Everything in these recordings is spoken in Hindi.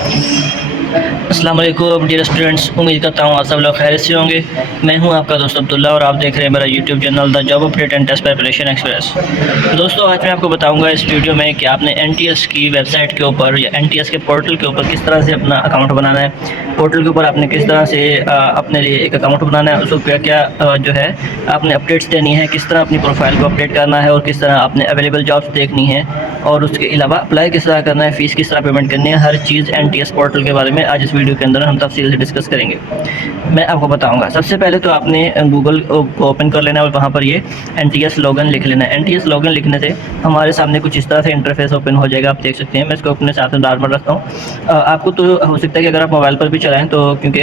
अस्सलाम वालेकुम डियर स्टूडेंट्स, उम्मीद करता हूँ आप सब लोग खैरियत से होंगे। मैं हूँ आपका दोस्त अब्दुल्ला और आप देख रहे हैं मेरा YouTube channel the job update and test preparation express. दोस्तों, आज मैं आपको बताऊंगा इस वीडियो में कि आपने एनटीएस की वेबसाइट के ऊपर या एनटीएस के पोर्टल के ऊपर किस तरह से अपना अकाउंट बनाना है। पोर्टल के ऊपर आपने किस तरह से अपने लिए एक अकाउंट बनाना है, उसको क्या क्या जो है आपने अपडेट्स देनी है, किस तरह अपनी प्रोफाइल को अपडेट करना है और किस तरह आपने अवेलेबल जॉब्स देखनी है और उसके अलावा अप्लाई किस तरह करना है, फ़ीस किस तरह पेमेंट करनी है। हर चीज़ एनटीएस पोर्टल के बारे में आज इस वीडियो के अंदर हम तफसील से डिस्कस करेंगे। मैं आपको बताऊंगा। सबसे पहले तो आपने गूगल को ओपन कर लेना है और वहाँ पर ये एनटीएस लॉगिन लिख लेना है। एनटीएस लॉगिन लिखने से हमारे सामने कुछ इस तरह से इंटरफेस ओपन हो जाएगा। आप देख सकते हैं, मैं इसको अपने साथ में नॉर्मल रखता हूँ। आपको तो हो सकता है कि अगर आप मोबाइल पर भी चलाएँ तो, क्योंकि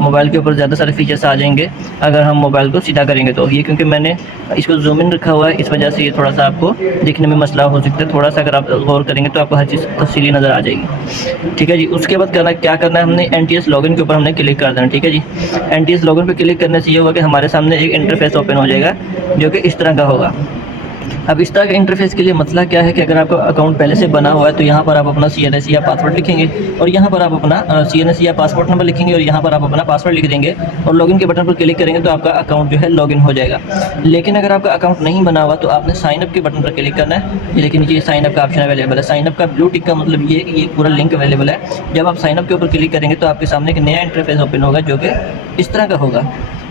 मोबाइल के ऊपर ज़्यादा सारे फीचर्स आ जाएंगे अगर हम मोबाइल को सीधा करेंगे तो। ये क्योंकि मैंने इसको जूम इन रखा हुआ है, इस वजह से ये थोड़ा सा आपको दिखने में मसला हो सकता है। थोड़ा सा अगर आप गौर करेंगे तो आपको हर चीज़ तफसीली नज़र आ जाएगी। ठीक है जी। उसके बाद क्या करना है, हमने एनटीएस लॉगिन के ऊपर हमने क्लिक कर देना। ठीक है जी। एनटीएस लॉगिन पे क्लिक करने से ये होगा कि हमारे सामने एक इंटरफेस ओपन हो जाएगा जो कि इस तरह का होगा। अब इस तरह के इंटरफेस के लिए मसला क्या है कि अगर आपका अकाउंट पहले से बना हुआ है तो यहाँ पर आप अपना सीएनएसी या पासवर्ड लिखेंगे और यहाँ पर आप अपना सीएनएसी या पासपोर्ट नंबर लिखेंगे और यहाँ पर आप अपना पासवर्ड लिख देंगे और लॉगिन के बटन पर क्लिक करेंगे तो आपका अकाउंट जो है लॉगिन हो जाएगा। लेकिन अगर आपका अकाउंट नहीं बना हुआ तो आपने साइन अप के बटन पर क्लिक करना है। लेकिन ये साइन अप का ऑप्शन अवेलेबल है। साइन अप का ब्लू टिक का मतलब ये है कि ये पूरा लिंक अवेलेबल है। जब आप साइन अप के ऊपर क्लिक करेंगे तो आपके सामने एक नया इंटरफेस ओपन होगा जो कि इस तरह का होगा।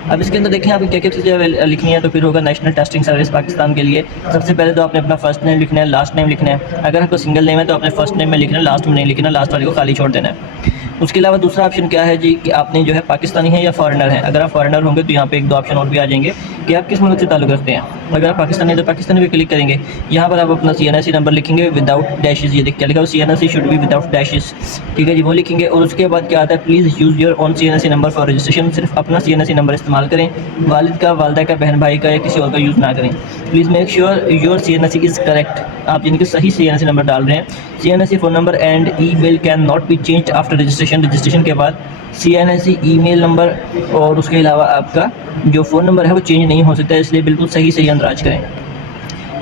अब इसके अंदर देखें आपको क्या क्या चीज़ें लिखनी है। तो फिर होगा नेशनल टेस्टिंग सर्विस पाकिस्तान के लिए। सबसे पहले तो आपने अपना फर्स्ट नेम लिखना है, लास्ट नेम लिखना है। अगर आपको सिंगल नेम है तो अपने फर्स्ट नेम में लिखना है, लास्ट में नहीं लिखना, लास्ट वाले को खाली छोड़ देना है। उसके अलावा दूसरा ऑप्शन क्या है जी कि आपने जो है पाकिस्तानी है या फॉरेनर है। अगर आप फॉरेनर होंगे तो यहाँ पे एक दो ऑप्शन और भी आ जाएंगे कि आप किस मुल्क से ताल्लुक़ रखते हैं। अगर आप पाकिस्तानी है तो पाकिस्तानी पे क्लिक करेंगे। यहाँ पर आप अपना सीएनएसी नंबर लिखेंगे विदाउट डैशेस। ये देख क्या लिखा है, सीएनएसी शुड बी विदाउट डैशेस। ठीक है जी, वो लिखेंगे। और उसके बाद क्या आता है, please use your own CNIC number for registration. सिर्फ अपना सीएनएसी नंबर इस्तेमाल करें, वालिद का, वालदा का, बहन भाई का या किसी और का यूज़ ना करें। Please make sure your CNIC is correct. आप जिनके सही सीएनएसी नंबर डाल रहे हैं। CNIC phone number and email can not be changed after registration. Registration के बाद सीएनएसी ईमेल नंबर और उसके अलावा आपका जो फ़ोन नंबर है वो चेंज नहीं हो सकता है, इसलिए बिल्कुल सही सही अंदराज करें।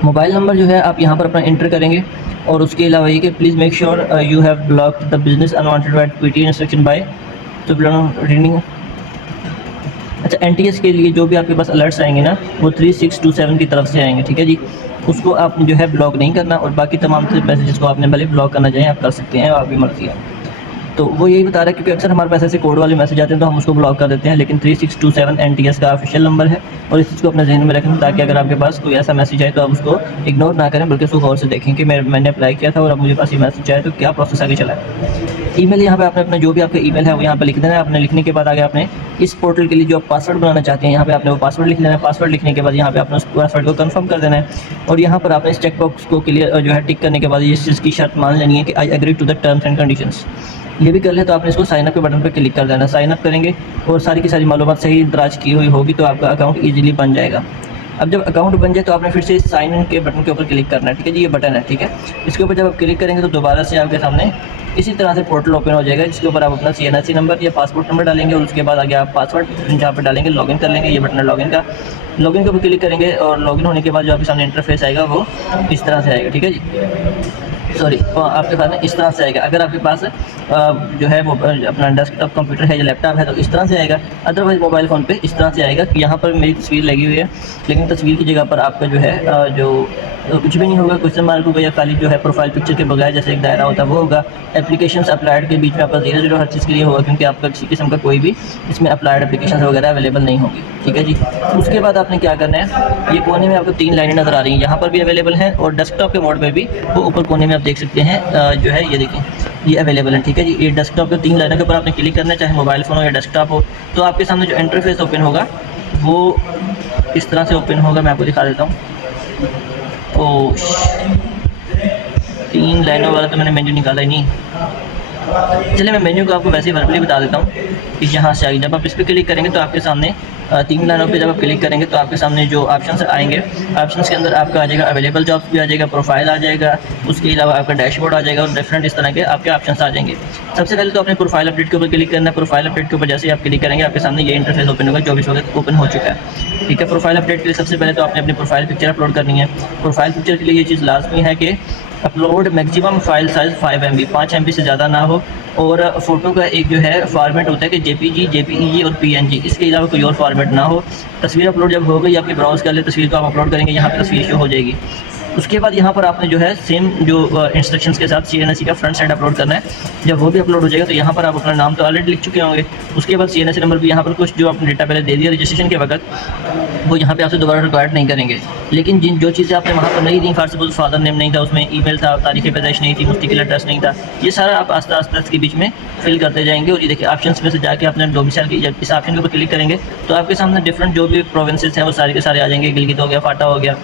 मोबाइल नंबर जो है आप यहाँ पर अपना इंटर करेंगे और उसके अलावा ये कि please make sure you have blocked the business unwanted activity instruction by to reading. अच्छा, एनटीएस के लिए जो भी आपके पास अलर्ट्स आएंगे ना वो 3627 की तरफ से आएंगे। ठीक है जी। उसको आप जो है ब्लॉक नहीं करना और बाकी तमाम मैसेजेस को आपने भले ब्लॉक करना चाहें आप कर सकते हैं, आपकी मर्ज़ी है। तो वो यही बता रहा है क्योंकि अक्सर हमारे पास ऐसे कोड वाले मैसेज आते हैं तो हम उसको ब्लॉक कर देते हैं। लेकिन 3627 एनटीएस का ऑफिशियल नंबर है और इस चीज़ को अपने जहन में रखें ताकि अगर आपके पास कोई ऐसा मैसेज आए तो आप उसको इग्नोर ना करें बल्कि उसको गौर से देखें कि मैंने अप्लाई किया था और अब मुझे पास ये मैसेज आया तो क्या प्रोसेस आगे चला है। ईमेल यहाँ पे आपने अपना जो भी आपका ईमेल है वो यहाँ पे लिख देना है। आपने लिखने के बाद आगे आपने इस पोर्टल के लिए जो आप पासवर्ड बनाना चाहते हैं यहाँ पे आपने वो पासवर्ड लिख लेना है। पासवर्ड लिखने के बाद यहाँ पे आपने उस पासवर्ड को कंफर्म कर देना है और यहाँ पर आपने इस चेक बॉक्स को क्लियर जो है टिक करने के बाद इस चीज़ की शर्त मान लेनी है कि I agree to the terms and conditions. ये भी कर ले तो आपने इसको साइन अप के बटन पर क्लिक कर देना। साइन अप करेंगे और सारी की सारी मालूमात सही दराज की हुई होगी तो आपका अकाउंट ईजिली बन जाएगा। अब जब अकाउंट बन जाए तो आपने फिर से साइन इन के बटन के ऊपर क्लिक करना है। ठीक है जी, ये बटन है। ठीक है, इसके ऊपर जब आप क्लिक करेंगे तो दोबारा से आपके सामने इसी तरह से पोर्टल ओपन हो जाएगा जिसके ऊपर आप अपना सीएनएसी नंबर या पासपोर्ट नंबर डालेंगे और उसके बाद आगे आप पासवर्ड जहाँ पर डालेंगे लॉगिन कर लेंगे। ये बटन है लॉगिन का। लॉगिन के ऊपर क्लिक करेंगे और लॉगिन होने के बाद जो आपके सामने इंटरफेस आएगा वो इस तरह से आएगा। ठीक है जी, सॉरी, आपके पास में इस तरह से आएगा। अगर आपके पास जो है वो अपना डेस्कटॉप कंप्यूटर है या लैपटॉप है तो इस तरह से आएगा। अदरवाइज़ मोबाइल फ़ोन पे इस तरह से आएगा कि यहाँ पर मेरी तस्वीर लगी हुई है लेकिन तस्वीर की जगह पर आपका जो है जो कुछ भी नहीं होगा, क्वेश्चन मार्क होगा या खाली जो है प्रोफाइल पिक्चर के बगैर जैसे एक दायरा होता है वो होगा। एप्लीकेशंस अप्लाइड के बीच में आपका 0 हर चीज़ के लिए होगा क्योंकि आपका किसी किस्म का कोई भी इसमें अप्लाइड एप्लीकेशन वगैरह अवेलेबल नहीं होगी। ठीक है जी। उसके बाद आपने क्या करना है, ये कोने में आपको 3 लाइनें नज़र आ रही हैं, यहाँ पर भी अवेलेबल हैं और डेस्कटॉप के मोड पर भी वो ऊपर कोने में आप देख सकते हैं जो है ये देखें ये अवेलेबल है। ठीक है जी। ये डेस्कटॉप के 3 लाइनों के ऊपर आपने क्लिक करना है, चाहे मोबाइल फ़ोन हो या डेस्कटॉप हो। तो आपके सामने जो इंटरफेस ओपन होगा वो इस तरह से ओपन होगा। मैं आपको दिखा देता हूँ। ओ 3 लाइनों वाला तो मैंने मेन्यू निकाला ही नहीं। चलिए मैं मेन्यू को आपको वैसे ही वर्बली बता देता हूँ कि यहाँ से आगे जब आप इस पर क्लिक करेंगे तो आपके सामने 3 लाइनों पे जब आप क्लिक करेंगे तो आपके सामने जो ऑप्शंस आएंगे, ऑप्शंस के अंदर आपका आ जाएगा अवेलेबल जॉब्स भी आ जाएगा, प्रोफाइल आ जाएगा, उसके अलावा आपका डैशबोर्ड आ जाएगा और डिफरेंट इस तरह के आपके ऑप्शंस आ जाएंगे। सबसे पहले तो आपने प्रोफाइल अपडेट के ऊपर क्लिक करना है। प्रोफाइल अपडेट के ऊपर जैसे ही आप क्लिक करेंगे आपके सामने ये इंटरफेस ओपन होगा, 24 वक्त ओपन हो चुका है। ठीक है, प्रोफाइल अपडेट के लिए सबसे पहले तो आपने अपनी प्रोफाइल पिक्चर अपलोड करनी है। प्रोफाइल पिक्चर के लिए ये चीज़ लाजमी है कि upload maximum file size 5 MB 5 MB से ज़्यादा ना हो। और फ़ोटो का एक जो है फॉर्मेट होता है कि JPG, JPEG और PNG, इसके अलावा कोई और फॉर्मेट ना हो। तस्वीर अपलोड जब हो गई, आपकी ब्राउज़ कर ले तस्वीर को आप अपलोड करेंगे, यहाँ पे तस्वीर शो हो जाएगी। उसके बाद यहाँ पर आपने जो है सेम जो इंस्ट्रक्शंस के साथ CNSE का फ्रंट साइड अपलोड करना है। जब वो भी अपलोड हो जाएगा तो यहाँ पर आप अपना नाम तो ऑलरेडी लिख चुके होंगे। उसके बाद CNSE नंबर भी यहाँ पर कुछ जो आपने डेटा पहले दे दिया रजिस्ट्रेशन के वक्त, वो यहाँ पे आपसे दोबारा रिक्वायर्ड नहीं करेंगे। लेकिन जिन जो चीज़ें आपने वहाँ पर नहीं दी, फॉर सपोज फादर नेम नहीं था, उसमें ईमेल था, तारीख़ पैदाइश नहीं थी, मुस्तकिल एड्रेस नहीं था, ये सारा आप आस्ते आस्ते इसके बीच में फिल करते जाएंगे। और ये देखिए ऑप्शंस में से जाके अपने डोमिसाइल की जब इस ऑप्शन के ऊपर क्लिक करेंगे तो आपके सामने डिफरेंट जो भी प्रोविंसेस हैं वो सारे के सारे आ जाएंगे। गिलगित हो गया, फाटा हो गया,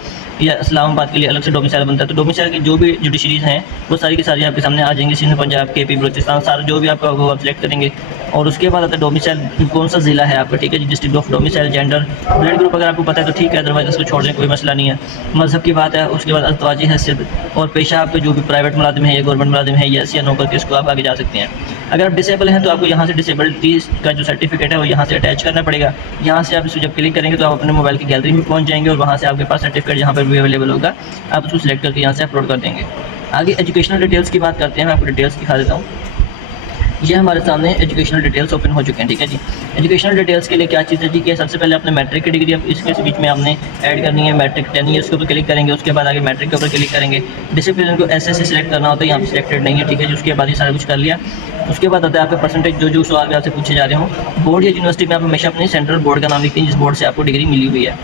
या इस्लामाबाद के लिए अलग से डोमिसाइल बनता है, तो डोमिसाइल की जो भी जुडिशरीज हैं वो सारी की सारी आपके सामने आ जाएंगी। सिंध, पंजाब, KP, बलूचिस्तान, सारा जो भी आपका वो आप सिलेक्ट करेंगे। और उसके बाद आता है डोमिसाइल कौन सा ज़िला है आपका, ठीक है जी, district of domicile, gender, blood group अगर आपको पता है तो ठीक है, अदरवाइज इसको छोड़ दें, कोई मसला नहीं है। मज़हब की बात है, उसके बाद अज़वाजी हैसियत और पेशा आपका जो भी प्राइवेट मुलाजिम है या गवर्नमेंट मुलाजिम है या ऐसी नौकर के, इसको आप आगे जा सकते हैं। अगर आप डिसेबल हैं तो आपको यहाँ से डिसेबिलिटी का जो सर्टिफिकेट है वो यहाँ से अटैच करना पड़ेगा। यहाँ से आप इसको जब क्लिक करेंगे तो आप अपने मोबाइल की गैलरी में पहुँच जाएंगे और वहाँ से आपके पास सर्टिफिकेट जहाँ पर भी अवेलेबल होगा आप उसको सिलेक्ट करके यहाँ से अपलोड कर देंगे। आगे एजुकेशनल डिटेल्स की बात करते हैं, मैं आपको डिटेल्स दिखा देता हूँ। ये हमारे सामने एजुकेशनल डिटेल्स ओपन हो चुके हैं, ठीक है जी। एजुकेशनल डिटेल्स के लिए क्या चीज़ है जी कि सबसे पहले अपने मैट्रिक की डिग्री इसके बीच में आपने ऐड करनी है। मैट्रिक 10 ईयर्स के ऊपर क्लिक करेंगे, उसके बाद आगे मैट्रिक के ऊपर क्लिक करेंगे। डिसिप्लिन को SSC सेलेक्ट करना होता है, यहाँ पर सिलेक्टेड नहीं है, ठीक है जी। उसके बाद ये सारा कुछ कर लिया। उसके बाद आता है आपका परसेंटेज, जो सवाल भी आपसे पूछे जा रहे हों। बोर्ड या यूनिवर्सिटी में आप हमेशा अपने सेंट्रल बोर्ड का नाम लिखते हैं जिस बोर्ड से आपको डिग्री मिली हुई है।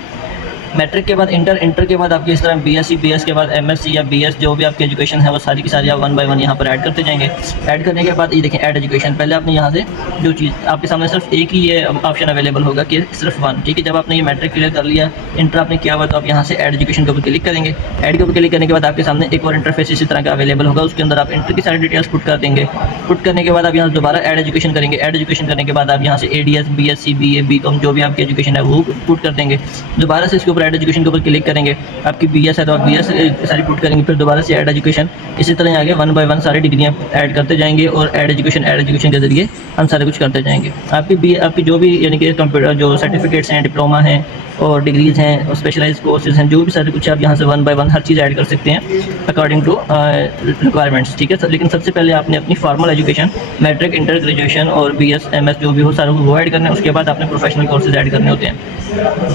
मैट्रिक के बाद इंटर के बाद आपकी इस तरह BSc, BS के बाद MSc या BS जो भी आपकी एजुकेशन है वो सारी की सारी आप 1 बाय 1 यहाँ पर ऐड करते जाएंगे। ऐड करने के बाद ये देखें ऐड एजुकेशन, पहले आपने यहाँ से जो चीज़ आपके सामने सिर्फ एक ही ये ऑप्शन अवेलेबल होगा कि सिर्फ 1, ठीक है। जब आपने ये मैट्रिक क्लियर कर लिया, इंटर आपने किया हुआ, तो आप यहाँ से ऐड एजुकेशन के ऊपर क्लिक करेंगे। ऐड के ऊपर क्लिक करने के बाद आपके सामने एक और इंटरफेस इसी तरह का अवेलेबल होगा, उसके अंदर आप इंटर की सारी डिटेल्स पुट कर देंगे। पुट करने के बाद आप यहाँ से दोबारा ऐड एजुकेशन करेंगे। ऐड एजुकेशन करने के बाद आप यहाँ से ADS, BSc, BA, BCom जो भी आपकी एजुकेशन है वो पुट कर देंगे। दोबारा से इसके ऊपर ऐड एजुकेशन के ऊपर क्लिक करेंगे। आपकी BS है तो आप BS सारी पुट करेंगे, फिर दोबारा से ऐड एजुकेशन। इसी तरह आगे 1 बाय 1 सारी डिग्रियां ऐड करते जाएंगे और ऐड एजुकेशन के ज़रिए हम सारे कुछ करते जाएंगे। आपकी जो भी यानी कि कंप्यूटर जो सर्टिफिकेट्स हैं, डिप्लोमा हैं और डिग्रीज़ हैं और स्पेशलाइज्ड कोर्सेज हैं, जो भी सारे कुछ आप यहाँ से 1 बाय 1 हर चीज़ ऐड कर सकते हैं अकॉर्डिंग टू रिक्वायरमेंट्स, ठीक है। लेकिन सबसे पहले आपने अपनी formal education, matric, inter, graduation और BS, MS जो भी हो सारा वो ऐड करना है। उसके बाद आपने प्रोफेशनल कोर्सेज ऐड करने होते हैं,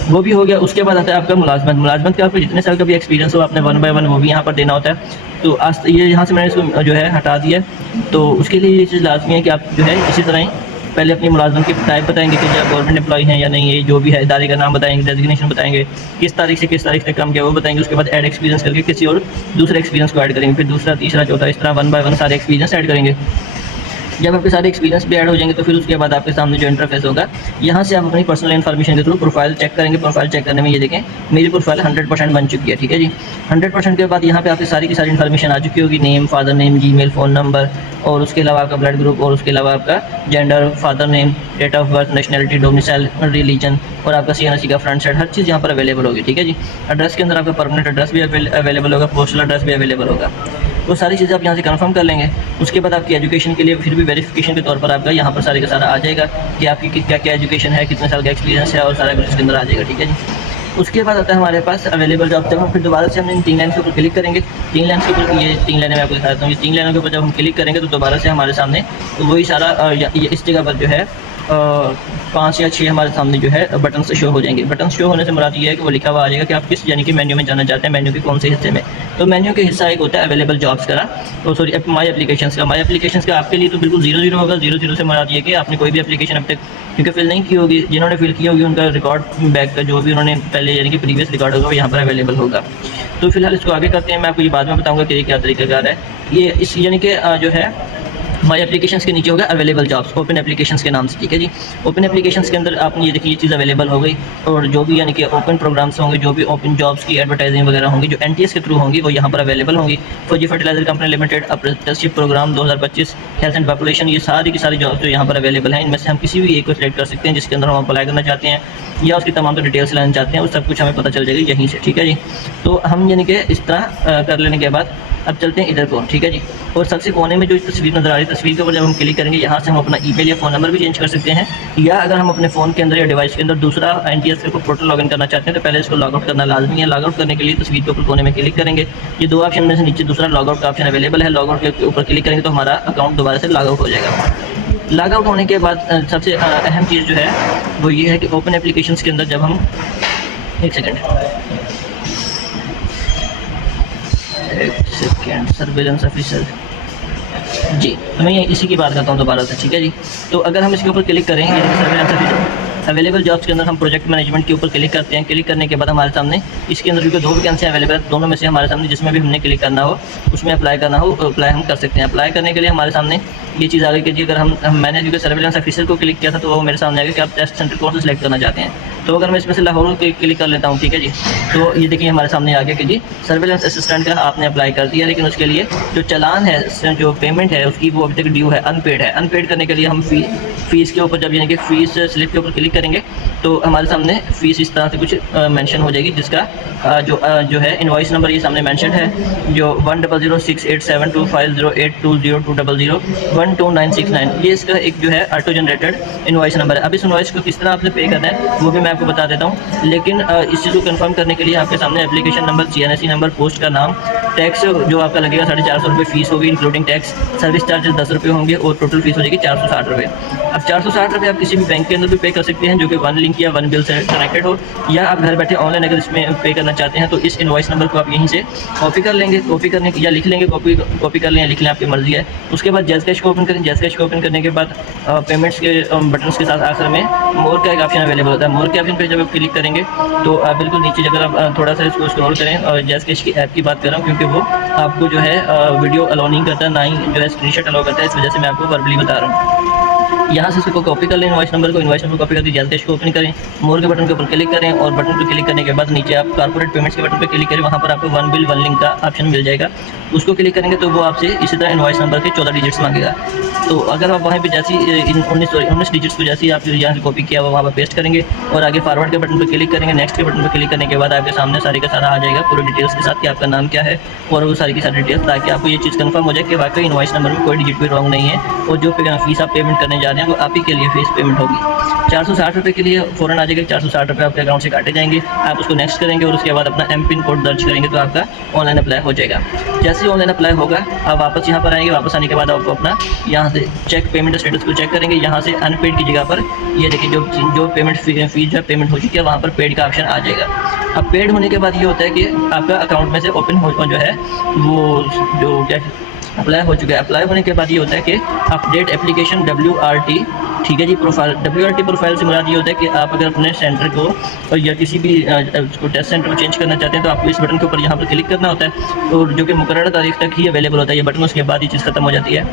वो भी हो गया। उसके बाद आता है आपका मुलाजमत का आपको जितने साल का भी एक्सपीरियंस हो आपने 1 बाय 1 वो भी यहाँ पर देना होता है। तो आज ये यहाँ से मैंने इसको जो है हटा दिया, तो उसके लिए ये चीज़ लाजमी है कि आप जो है इसी तरह ही पहले अपनी मुलाजमत की टाइप बताएंगे कि जब गवर्नमेंट एम्प्लॉय हैं या नहीं है, जो भी है इदारे का नाम बताएंगे, डेजिग्नेशन बताएंगे, किस तारीख से किस तारीख तक काम किया वो बताएंगे। उसके बाद ऐड एक्सपीरियंस करके किसी और दूसरे एक्सपीरियंस को ऐड करेंगे, फिर दूसरा, तीसरा, चौथा, इस तरह 1 बाय 1 सारे एक्सपीरियंस ऐड करेंगे। जब आपके सारे एक्सपीरियंस भी ऐड हो जाएंगे तो फिर उसके बाद आपके सामने जो इंटरफेस होगा, यहाँ से आप अपनी पर्सनल इन्फॉर्मेशन के थ्रू प्रोफाइल चेक करेंगे। प्रोफाइल चेक करने में ये देखें मेरी प्रोफाइल 100% बन चुकी है, ठीक है जी। 100% के बाद यहाँ पे आपकी सारी की सारी इन्फॉर्मेशन आ चुकी होगी, name, father name, Gmail, phone number और उसके अलावा आपका ब्लड ग्रुप और उसके अलावा आपका gender, father name, date of birth, nationality, domicile, religion और आपका CNSE का फ्रंट साइड, हर चीज़ यहाँ पर अवेलेबल होगी, ठीक है जी। एड्रेस के अंदर आपका परमानेंट एड्रेस भी अवेलेबल होगा, पोस्टल एड्रेस भी अवेलेबल होगा। वो सारी चीज़ें आप यहाँ से कंफर्म कर लेंगे। उसके बाद आपकी एजुकेशन के लिए फिर भी वेरिफिकेशन के तौर पर आपका यहाँ पर सारे का सारा आ जाएगा कि आपकी क्या क्या एजुकेशन है, कितने साल का एक्सपीरियंस है और सारा कुछ इसके अंदर आ जाएगा, ठीक है जी। उसके बाद आता है हमारे पास अवेलेबल जॉब। जब हम फिर दोबारा से हम इन 3 लाइन के ऊपर क्लिक करेंगे, 3 लाइन के ऊपर, ये 3 लाइनें मैं आपको दिखाता हूँ। ये 3 लाइनों के ऊपर जब हम क्लिक करेंगे तो दोबारा से हमारे सामने वही सारा इस जगह पर जो है 5 या 6 हमारे सामने जो है बटन से शो हो जाएंगे। बटन शो होने से मुराद ये है कि वो लिखा हुआ आ जाएगा कि आप किस यानी कि मेन्यू में जाना चाहते हैं, मेन्यू के कौन से हिस्से में। तो मेन्यू के हिस्सा एक होता है अवेलेबल जॉब्स का, तो सॉरी माई एप्लीकेशंस का। माई एप्लीकेशंस का आपके लिए तो बिल्कुल 0 होगा। 0 से मुराद ये कि आपने कोई भी एप्लीकेशन अब तक क्योंकि फिल नहीं की होगी, जिन्होंने फिल की होगी उनका रिकॉर्ड बैक का जो भी उन्होंने पहले यानी कि प्रीवियस रिकॉर्ड होगा वो यहाँ पर अवेलेबल होगा। तो फिलहाल इसको आगे करते हैं, मैं आपको ये बाद में बताऊँगा कि ये क्या तरीकाकार है। ये इस यानी कि जो है माई एप्लीकेशंस के नीचे होगा अवेलेबल जॉब्स, ओपन एप्लीकेशंस के नाम से, ठीक है जी। ओपन एप्लीकेशंस के अंदर आपने ये देखिए ये चीज़ अवेलेबल हो गई और जो भी यानी कि ओपन प्रोग्राम्स होंगे, जो भी ओपन जॉब्स की एडवर्टाइजिंग वगैरह होंगी जो NTS के थ्रू होंगी वो यहाँ पर अवेलेबल होंगी। Fauji fertilizer company limited, apprenticeship program 2025, health and population, ये सारी की सारी जॉब्स जो यहाँ पर अवेलेबल हैं इनमें से हम किसी भी एक को सिलेक्ट कर सकते हैं जिसके अंदर हम अप्लाई करना चाहते हैं या उसकी तमाम तो डिटेल्स लाना चाहते हैं, उस सब कुछ हमें पता चल जाएगी यहीं से, ठीक है जी। तो हम यानी कि इस तरह कर लेने के बाद अब चलते हैं इधर को, ठीक है जी। और सबसे कोने में जो तस्वीर नज़र आ रही है, तस्वीर के ऊपर जब हम क्लिक करेंगे यहाँ से हम अपना ईमेल या फ़ोन नंबर भी चेंज कर सकते हैं, या अगर हम अपने फ़ोन के अंदर या डिवाइस के अंदर दूसरा NTS के पोर्टल लॉगिन करना चाहते हैं तो पहले इसको लॉगआउट करना लाजमी है। लॉगआउट करने के लिए तस्वीर के ऊपर कोने में क्लिक करेंगे, ये दो ऑप्शन में से नीचे दूसरा लॉगआउट का ऑप्शन अवेलेबल है। लॉगआउट के ऊपर क्लिक करेंगे तो हमारा अकाउंट दोबारा से लॉगआउट हो जाएगा। लॉगआउट होने के बाद सबसे अहम चीज़ जो है वो ये है कि ओपन एप्लीकेशंस के अंदर जब हम एक सेकेंड सर्वेलेंस ऑफिसर जी, मैं इसी की बात करता हूँ दोबारा से, ठीक है जी। तो अगर हम इसके ऊपर क्लिक करेंगे सर्वेलेंस ऑफिसर अवेलेबल जॉब्स के अंदर हम प्रोजेक्ट मैनेजमेंट के ऊपर क्लिक करते हैं। क्लिक करने के बाद हमारे सामने इसके अंदर क्योंकि दो वैकेंसी अवेलेबल है, दोनों में से हमारे सामने जिसमें भी हमने क्लिक करना हो उसमें अप्लाई करना हो अप्लाई हम कर सकते हैं। अप्लाई करने के लिए हमारे सामने ये चीज़ आ गई कि जी अगर मैंने क्योंकि सर्वेलेंस ऑफिसर को क्लिक किया था तो वो मेरे सामने आ गया कि आप टेस्ट सेंटर कौन सा सिलेक्ट करना चाहते हैं। तो अगर मैं इसमें से लाहौर को क्लिक कर लेता हूँ, ठीक है जी, तो ये देखिए हमारे सामने आ गया कि जी सर्वेलेंस असिस्टेंट का आपने अप्लाई कर दिया, लेकिन उसके लिए जो चालान है, जो पेमेंट है उसकी वो अभी तक ड्यू है, अनपेड है। अनपेड करने के लिए हम फ़ीस के ऊपर जब यानी कि फ़ीस स्लिप के ऊपर क्लिक करेंगे तो हमारे सामने फ़ीस इस तरह से कुछ मेंशन हो जाएगी, जिसका जो है इनवॉइस नंबर ये सामने मेंशन है, जो 1006872508220200122969, ये इसका एक जो है ऑटो जनरेटेड इनवॉइस नंबर है। अब इस इनवॉइस को किस तरह आपने पे करना है वो भी मैं आपको बता देता हूँ, लेकिन इस चीज़ को कंफर्म करने के लिए आपके सामने application number, CNSE number, post का नाम, टैक्स जो आपका लगेगा 450 रुपये फ़ीस होगी इंक्लूडिंग टैक्स, सर्विस चार्जेस 10 रुपये होंगे और टोटल फ़ीस हो जाएगी 460 रुपये। अब 460 रुपये आप किसी भी बैंक के अंदर भी पे कर सकते हैं जो कि वन लिंक या वन बिल से कनेक्टेड हो, या आप घर बैठे ऑनलाइन अगर इसमें पे करना चाहते हैं तो इस इनवॉइस नंबर को आप यहीं से कॉपी कर लेंगे, कॉपी करने या लिख लेंगे, कॉपी कर लें या लिख लें, आपकी मर्जी है। उसके बाद जैज़ कैश को ओपन करें। जैज़ कैश को ओपन करने के बाद पेमेंट्स के बटन्स के साथ आखिर में मोर का एक ऑप्शन अवेलेबल होता है। मोर के ऑप्शन पर जब आप क्लिक करेंगे तो बिल्कुल नीचे अगर आप थोड़ा सा इसको स्क्रॉल करें, और जैज़ कैश की ऐप की बात कर रहा हूँ क्योंकि वो आपको जो है वीडियो अलाउ नहीं करता, ना ही जो है स्क्रीनशॉट अलाउ करता है, इस वजह से मैं आपको वर्बली बता रहा हूँ। यहाँ से इसको कॉपी कर लें इनवॉइस नंबर को, इनवॉइस नंबर कॉपी करके जैज़ कैश को ओपन करें, मोर के बटन के ऊपर क्लिक करें और बटन पर क्लिक करने के बाद नीचे आप कॉर्पोरेट पेमेंट्स के बटन पर क्लिक करें, वहाँ पर आपको वन बिल वन लिंक का ऑप्शन मिल जाएगा। उसको क्लिक करेंगे तो वो आपसे इसी तरह इनवॉइस नंबर के 14 डिजिट्स मांगेगा। तो अगर आप वहाँ पे जैसी 19 डिजिट्स को जैसे आप यहाँ से कॉपी किया वो वहाँ पर पेस्ट करेंगे और आगे फॉरवर्ड के बटन पर क्लिक करेंगे। नेक्स्ट के बटन पर क्लिक करने के बाद आपके सामने सारी का सारा आ जाएगा पूरी डिटेल्स के साथ कि आपका नाम क्या है और वो सारी की सारी डिटेल्स, ताकि आपको ये चीज़ कंफर्म हो जाए कि वाकई इनवॉइस नंबर में कोई डिजिट भी रॉन्ग नहीं है और जो फीस आप पेमेंट करने जा रहे हैं वो आप ही के लिए फीस पेमेंट होगी। 460 रुपये के लिए फ़ौरन आ जाएगा, 460 रुपये आपके अकाउंट से काटे जाएंगे। आप उसको नेक्स्ट करेंगे और उसके बाद अपना MPIN कोड दर्ज करेंगे तो आपका ऑनलाइन अप्लाई हो जाएगा। जैसे ही ऑनलाइन अप्लाई होगा आप वापस यहाँ पर आएंगे, वापस आने के बाद आपको अपना यहाँ से चेक पेमेंट स्टेटस को चेक करेंगे। यहाँ से अनपेड की जगह पर ये देखिए जो पेमेंट फीस जो पेमेंट हो चुकी है वहाँ पर पेड का ऑप्शन आ जाएगा। अब पेड होने के बाद ये होता है कि आपका अकाउंट में से ओपन हो जो है वो जो क्या अप्लाई हो चुका है। अप्लाई होने के बाद ये होता है कि अपडेट एप्लीकेशन WRT, ठीक है जी, प्रोफाइल। WRT प्रोफाइल से मुराद ये होता है कि आप अगर अपने सेंटर को या किसी भी टेस्ट सेंटर को चेंज करना चाहते हैं तो आपको इस बटन के ऊपर यहाँ पर क्लिक करना होता है और जो कि मुकर्रर तारीख तक ही अवेलेबल होता है ये बटन, उसके बाद ये चीज़ खत्म हो जाती है,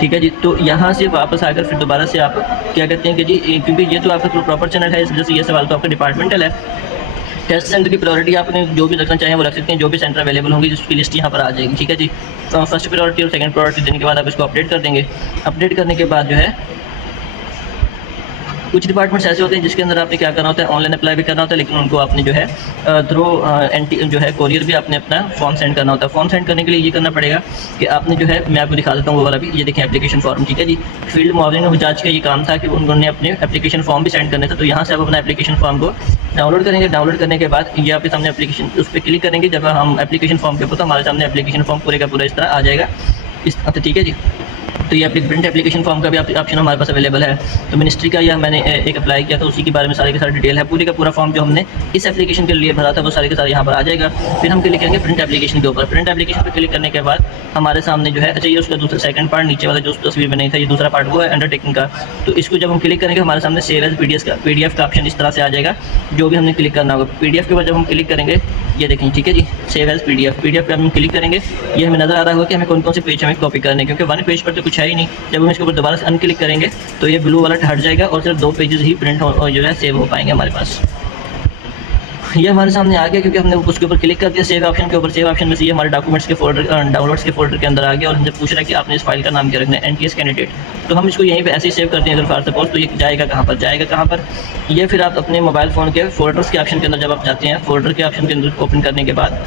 ठीक है जी। तो यहाँ से वापस आकर फिर दोबारा से आप क्या कहते हैं कि जी क्योंकि ये तो आपका प्रॉपर चैनल है इस वजह से ये सवाल तो आपका डिपार्टमेंटल है। टेस्ट सेंटर की प्रायोरिटी आपने जो भी रखना चाहें वो रख सकते हैं, जो भी सेंटर अवेलेबल होंगी उसकी लिस्ट यहाँ पर आ जाएगी, ठीक है जी। तो फर्स्ट प्रायोरिटी और सेकंड प्रायोरिटी देने के बाद आप इसको अपडेट कर देंगे। अपडेट करने के बाद जो है कुछ डिपार्टमेंट्स ऐसे होते हैं जिसके अंदर आपने क्या करना होता है, ऑनलाइन अप्लाई भी करना होता है, लेकिन उनको आपने जो है थ्रू जो है कोरियर भी आपने अपना फॉर्म सेंड करना होता है। फॉर्म सेंड करने के लिए ये करना पड़ेगा कि आपने जो है मैं आपको दिखा देता हूँ वो वाला भी, ये देखें एप्लीकेशन फॉर्म, ठीक है जी। फील्ड मुआवजे हुजाज का ये काम था कि उन्होंने अपने एप्लीकेशन फॉर्म भी सेंड करने थे। तो यहाँ से आप अपना एप्लीकेशन फॉर्म को डाउनलोड करेंगे। डाउनलोड करने के बाद ये आपके सामने एप्लीकेशन उस पर क्लिक करेंगे। जब हम एप्लीकेशन फॉर्म के ऊपर तो हमारे सामने एप्लीकेशन फॉर्म पूरे का पूरा इस तरह आ जाएगा, इस तरह, ठीक है जी। तो ये प्रिंट एप्लीकेशन फॉर्म का भी ऑप्शन हमारे पास अवेलेबल है। तो मिनिस्ट्री का यह मैंने एक अप्लाई किया था, उसी के बारे में सारी के सारी डिटेल है। पूरी का पूरा फॉर्म जो हमने इस एप्लीकेशन के लिए भरा था वो सारे के सारे यहाँ पर आ जाएगा। फिर हम क्लिक करेंगे प्रिंट एप्लीकेशन के ऊपर। प्रिंट एप्लीकेशन पर क्लिक करने के बाद हमारे सामने जो है, अच्छा ये उसका दूसरा सेकंड पार्ट नीचे वाला जो तस्वीर में नहीं था, ये दूसरा पार्ट वो है अंडरटेकिंग का। तो इसको जब हम क्लिक करेंगे हमारे सामने सेव एज PDF का ऑप्शन इस तरह से आ जाएगा, जो भी हमने क्लिक करना होगा। PDF के बाद जब हम क्लिक करेंगे ये देखें, ठीक है जी, सेव एज PDF पे हम क्लिक करेंगे। ये हमें नजर आ रहा होगा कि हमें कौन कौन से पेज हमें कॉपी करने, क्योंकि वन पेज पर तो कुछ है ही नहीं। जब हम इसके ऊपर दोबारा से अनक्लिक करेंगे तो ये ब्लू वाला हट जाएगा और सिर्फ 2 पेजेस ही प्रिंट हो जो है सेव हो पाएंगे हमारे पास। ये हमारे सामने आ गया क्योंकि हमने उसके ऊपर क्लिक कर दिया सेव ऑप्शन के ऊपर। सेव ऑप्शन में से ये हमारे डॉक्यूमेंट्स के फोल्डर डाउनलोड्स के फोल्डर के अंदर आ गया और हमसे पूछ रहा है कि आपने इस फाइल का नाम क्या रखना है, NTS कैंडिडेट। तो हम इसको यहीं पे ऐसे ही सेव करते हैं अगर फॉर सपोज। तो ये जाएगा कहाँ पर ये फिर आप अपने मोबाइल फ़ोन के फोल्डर्स के ऑप्शन के अंदर जब आप जाते हैं, फोल्डर के ऑप्शन के अंदर ओपन करने के बाद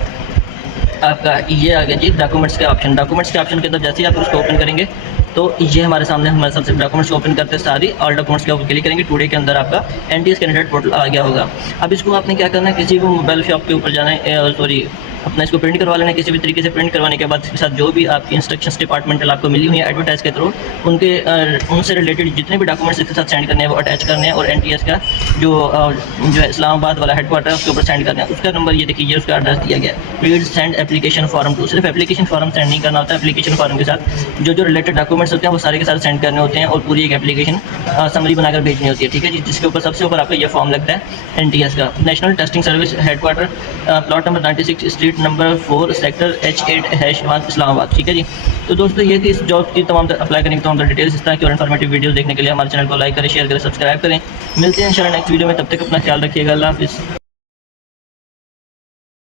आपका ये आ गया जी डॉक्यूमेंट्स के ऑप्शन। डॉक्यूमेंट्स के ऑप्शन के अंदर जैसे ही आप उसको ओपन करेंगे तो ये हमारे सामने हमारे सबसे डॉक्यूमेंट्स को ओपन करते सारी ऑल डॉक्यूमेंट्स के ऊपर क्लिक करेंगे। टुडे के अंदर आपका एनटीएस कैंडिडेट पोर्टल आ गया होगा। अब इसको आपने क्या करना है, किसी भी मोबाइल शॉप के ऊपर जाना है, सॉरी अपना इसको प्रिंट करवा लेना है। किसी भी तरीके से प्रिंट करवाने के बाद इसके साथ जो भी आपकी इंस्ट्रक्शंस डिपार्टमेंटल आपको मिली हुई है एडवर्टाइज के थ्रू, उनके उनसे रिलेटेड जितने भी डॉक्यूमेंट्स इसके साथ सेंड करने हैं वो अटैच करने हैं। और एनटीएस का जो है इस्लामाबाद वाला हेडक्वार्टर है उसके ऊपर सेंड करना है। उसका नंबर ये देखिए, उसका एड्रेस दिया गया है। Please send application form to. सिर्फ एप्लीकेशन फॉर्म सेंड नहीं करना होता, एप्लीकेशन फॉर्म के साथ जो रिलेटेड डॉक्यूमेंट्स होते हैं वो सारे के साथ सेंड करने होते हैं और पूरी एक एप्लीकेशन समरी बनाकर भेजनी होती है। ठीक है जी, जिसके ऊपर सबसे ऊपर आपका ये फॉर्म लगता है एनटीएस का, national testing service headquarter, plot number 96 street number 4 sector H8/1 Islamabad. ठीक है जी। तो दोस्तों ये थी इस जॉब की तमाम अप्लाई करने की तमाम डिटेल्स। इस तरह की और इन्फॉर्मेटिव वीडियो देखने के लिए हमारे चैनल को लाइक करें, शेयर करें, सब्सक्राइब करें। मिलते हैं इंशाल्लाह नेक्स्ट वीडियो में, तब तक अपना ख्याल रखिएगा। अल्लाह हाफिज़।